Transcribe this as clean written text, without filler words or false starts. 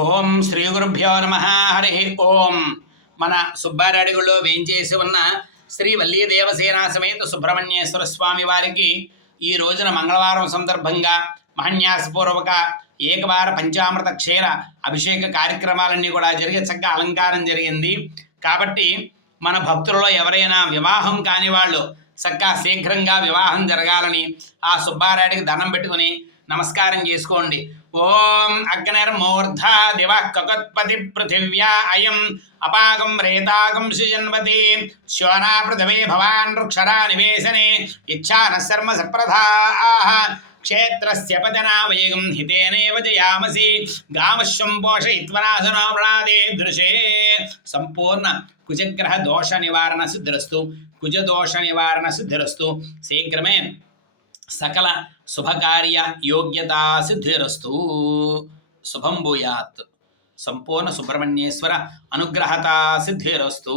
ఓం శ్రీ గురుభ్యో నమ. హరి ఓం. మన సుబ్బారెడ్డిగుళ్ళో వేంచేసి ఉన్న శ్రీ వల్లీ దేవసేనా సమేత సుబ్రహ్మణ్యేశ్వర స్వామి వారికి ఈ రోజున మంగళవారం సందర్భంగా మహన్యాసపూర్వక ఏకవార పంచామృత క్షీర అభిషేక కార్యక్రమాలన్నీ కూడా జరిగే చక్కగా అలంకారం జరిగింది. కాబట్టి మన భక్తులలో ఎవరైనా వివాహం కాని వాళ్ళు చక్కగా శీఘ్రంగా వివాహం జరగాలని ఆ సుబ్బారెడ్డికి దండం పెట్టుకుని నమస్కారం చేసుకోండి. ఓం అగ్నిర్మూర్ధ దివ కకత్పతి పృథివ్యా అయం అపాగం రేతాగం సుజన్వతి శ్వనా పృథివీ భవాన్ వృక్షరా నివేశనే ఇచ్ఛాన శర్మ సప్రధా క్షేత్రస్య పతనావేగం హితేనేవ జయామసి గామశ్వం పోషయిత్వనాశనో ప్రణాదే దృశే. సంపూర్ణ కుజగ్రహ దోష నివారణ సిద్ధిరస్తు. కుజదోష నివారణ సిద్ధిరస్తు. శీఘ్రమే సకల శుభకార్య యోగ్యతా సిద్ధిరస్తు. శుభం భూయాత్. సంపూర్ణ సుబ్రహ్మణ్యేశ్వర అనుగ్రహతా సిద్ధిరస్తు.